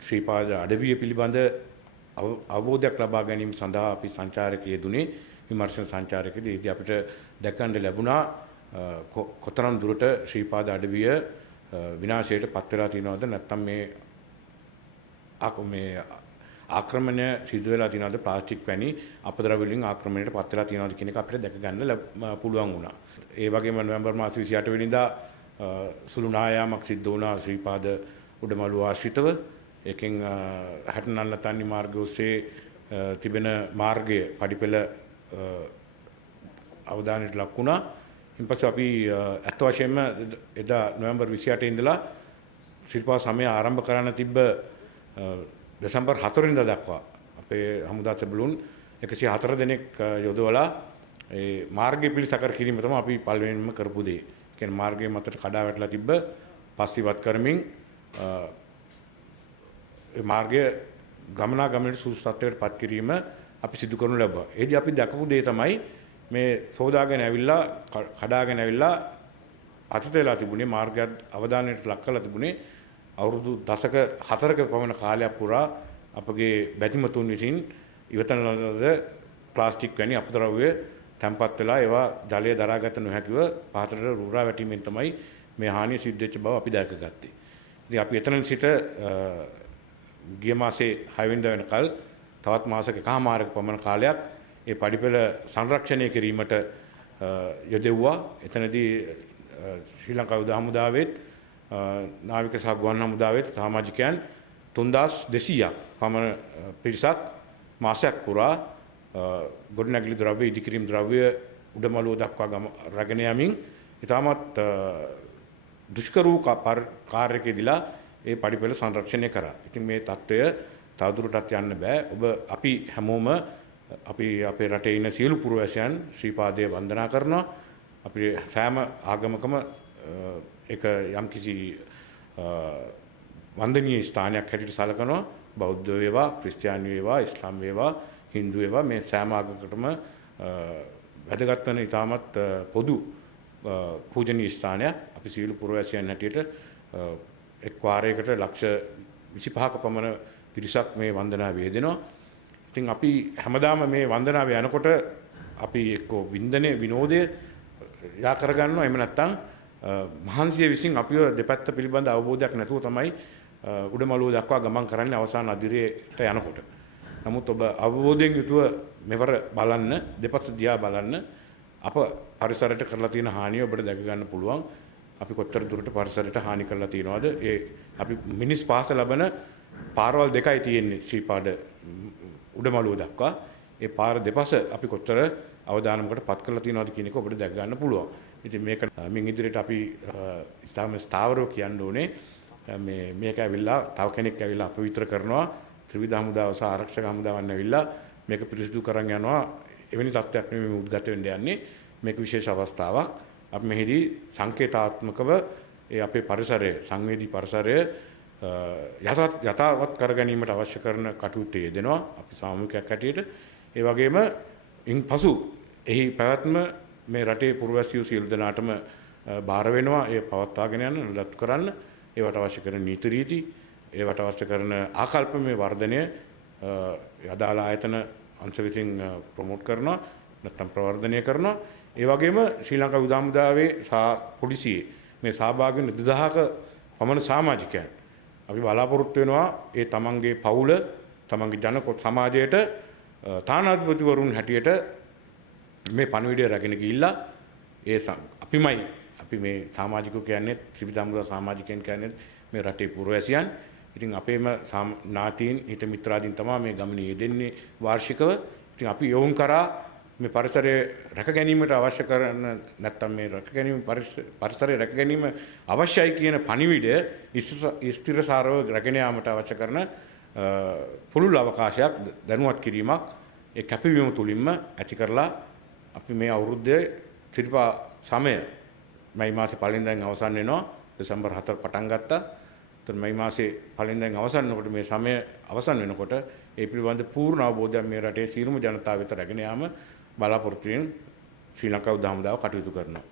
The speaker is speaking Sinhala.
ශ්‍රීපාද අඩවිය පිළිබඳ අවබෝධයක් ලබා ගැනීම සඳහා අපි සංචාරකයේ දුනේ විමර්ශන සංචාරකයේදී අපිට දැකන්න ලැබුණා කොතරම් දුරට ශ්‍රීපාද අඩවිය විනාශයට පත් වෙලා තියෙනවද නැත්නම් මේ ආක්‍රමණය සිදු වෙලා තියෙනවද ප්ලාස්ටික් වැනි අපද්‍රව්‍ය වලින් ආක්‍රමණයට පත් වෙලා තියෙනවද කියන එක අපිට දැක ගන්න පුළුවන් වුණා. ඒ වගේම නොවැම්බර් මාස 28 වෙනිදා සුළු නායාමක් සිද්ධ වුණා ශ්‍රීපාද උඩමළුව ආශ්‍රිතව. ඒකෙන් හැටනල්ලතන්නි මාර්ගය ඔස්සේ තිබෙන මාර්ගය පඩිපෙළ අවධානයට ලක් වුණා. ඉන්පස්සේ අපි අත් වශයෙන්ම එදා නොවැම්බර් 28 ඉඳලා ශ්‍රීපාද සමය ආරම්භ කරන්න තිබ්බ දෙසැම්බර් 4 වෙනිදා දක්වා අපේ හමුදා සෙබළුන් 104 දෙනෙක් යොදවලා ඒ මාර්ගය පිළිසකර කිරීම තමයි අපි පළවෙනිම කරපු දේ. කියන්නේ මාර්ගයේ මතට කඩා වැටලා තිබ්බ පස් ඉවත් කරමින් ඒ මාර්ගය ගමනාගමනයේ සුදුසු තත්ත්වයට පත් කිරීම අපි සිදු කරනු ලැබුවා. ඒදී අපි දැකපු දේ තමයි මේ සෝදාගෙන ඇවිල්ලා කඩාගෙන ඇවිල්ලා අතට වෙලා තිබුණේ මාර්ගයත් අවධානයට ලක් කරලා තිබුණේ අවුරුදු දශක 4ක පමණ කාලයක් පුරා අපගේ බැතිමතුන් විසින් ඉවතන ලද ප්ලාස්ටික් වැනි අපද්‍රව්‍ය තැන්පත් වෙලා ඒවා ජලය දරාගත නොහැකිව පහතට රුරා වැටීමෙන් තමයි මේ හානිය සිද්ධ වෙච්ච බව අපි දැකගත්තේ. ඉතින් අපි එතනින් සිට ගිය මාසේ 6 වෙනිදා වෙනකල් තවත් මාසක එකමාරක පමණ කාලයක් ඒ පඩිපෙළ සංරක්ෂණය කිරීමට යොදෙව්වා. එතනදී ශ්‍රී ලංකා යුද හමුදාවෙත් නාවික සහ ගුවන් හමුදාවෙත් සමාජිකයන් 3200ක් පමණ පිරිසක් මාසයක් පුරා ගොඩනැගිලි ද්‍රව්‍ය ඉදිකිරීම් ද්‍රව්‍ය උඩමළුව දක්වා රැගෙන යමින් ඉතාමත් දුෂ්කර වූ කාර්යකදීලා ඒ පඩිපෙළ සංරක්ෂණය කරා. ඉතින් මේ தত্ত্বය තවදුරටත් යන්න බෑ. අපි හැමෝම අපේ රටේ ඉන්න සියලු පුරවැසියන් ශ්‍රීපාදයේ වන්දනා කරනවා. අපි සෑම ආගමකම ඒක යම්කිසි වන්දනීය ස්ථානයක් හැටියට සැලකනවා. බෞද්ධ වේවා, ක්‍රිස්තියානි වේවා, ඉස්ලාම් වේවා, හින්දු වේවා මේ සෑම ආගමකටම වැදගත් වෙන ඉතාමත් පොදු පූජනීය ස්ථානයක්. අපි සියලු පුරවැසියන් හැටියට එක් වාරයකට ලක්ෂ 25ක පමණ පිරිසක් මේ වන්දනාවේ යෙදෙනවා. ඉතින් අපි හැමදාම මේ වන්දනාවේ යනකොට අපි එක්කෝ විනෝදය යා කරගන්නවා. එහෙම නැත්නම් මහන්සිය විසින් අපිව දෙපැත්ත පිළිබඳ අවබෝධයක් නැතුව තමයි උඩමළුව දක්වා ගමන් කරන්නේ අවසාන අදිරියට යනකොට. නමුත් ඔබ අවබෝධයෙන් යුතුව මෙවර බලන්න, දෙපැත්ත දිහා බලන්න අප පරිසරයට කරලා තියෙන හානිය ඔබට දැක ගන්න පුළුවන්. අපි කොච්චර දුරට පරිසරයට හානි කරලා තියෙනවද? අපි මිනිස් පාස ලබන පාරවල් දෙකයි තියෙන්නේ ශ්‍රීපාද උඩමළුව දක්වා. ඒ පාර දෙපස අපි කොච්චර අවදානමකට පත් කරලා තියෙනවද කියන එක ඔබට දැක ගන්න පුළුවන්. ඉතින් මේක මින් ඉදිරියට අපි ස්ථාවරව කියන්න ඕනේ මේක ඇවිල්ලා තව කෙනෙක් ඇවිල්ලා අපවිත්‍ර කරනවා. ත්‍රිවිධ හමුදාව සහ ආරක්ෂක හමුදාවන් ඇවිල්ලා මේක පිරිසිදු කරන් යනවා. එවැනි තත්ත්වයක් නෙමෙයි උද්ගත වෙන්න යන්නේ. මේක විශේෂ අවස්ථාවක්. අපි මෙහිදී සංකේතාත්මකව ඒ අපේ පරිසරය සංවේදී පරිසරය යථාවත් කර ගැනීමට අවශ්‍ය කරන කටයුතු යෙදෙනවා අපි සාමූහිකයක් හැටියට. ඒ වගේම ඉන්පසු එහි පැවැත්ම මේ රටේ පුරවැසියෝ සියලු දෙනාටම බාර වෙනවා. ඒ පවත්වාගෙන යන නඩත්තු කරන්න ඒවට අවශ්‍ය කරන නීති රීති ඒවට අවශ්‍ය කරන ආකල්පමය වර්ධනය අදාළ ආයතන අංශ විසින් ප්‍රොමෝට් කරනවා නැත්නම් ප්‍රවර්ධනය කරනවා. ඒ වගේම ශ්‍රී ලංකා යුද හමුදාවේ සහ පොලිසියේ මේ සහභාගී වෙන 2000ක පමණ සමාජිකයන් අපි බලාපොරොත්තු වෙනවා ඒ තමන්ගේ පවුල තමන්ගේ ජන සමාජයට තානාධිපතිවරුන් හැටියට මේ පණිවිඩය රැගෙන ගිහිල්ලා අපි මේ සමාජිකයෝ කියන්නේ ත්‍රිවිධ හමුදා සමාජිකයන් කියන්නේ මේ රටේ පුරවැසියන්. ඉතින් අපේම නාතීන් හිත මිත්‍රාදීන් තමයි මේ ගමනේ යෙදෙන්නේ වාර්ෂිකව. ඉතින් අපි යොවුන් කරා මේ පරිසරය රැක ගැනීමට අවශ්‍ය කරන නැත්නම් මේ රැක ගැනීම පරිසරය රැක ගැනීම අවශ්‍යයි කියන පණිවිඩය ස්ථිරසාරව රැගෙන යාමට අවශ්‍ය කරන පුළුල් අවකාශයක් දැනුවත් කිරීමක් ඒ කැපවීම තුලින්ම ඇති කරලා අපි මේ අවුරුද්දේ ත්‍රිපා සමය මයි මාසේ පළවෙනිදාන් අවසන් වෙනවා. දෙසැම්බර් 4 පටන් ගත්තා. එතන මයි මාසේ පළවෙනිදාන් අවසන් වෙනකොට මේ සමය අවසන් වෙනකොට ඒ පිළිබඳ පූර්ණ අවබෝධයක් මේ රටේ සියලුම ජනතාව වෙත රැගෙන යාම බලාපොරොත්තු වෙන ශ්‍රී ලංකා යුද හමුදාව කටයුතු කරනවා.